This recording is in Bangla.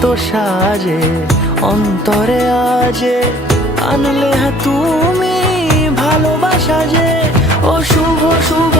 কত সাজে অন্তরে আজে আনলে তুমি ভালোবাসা যে ও শুভ শুভ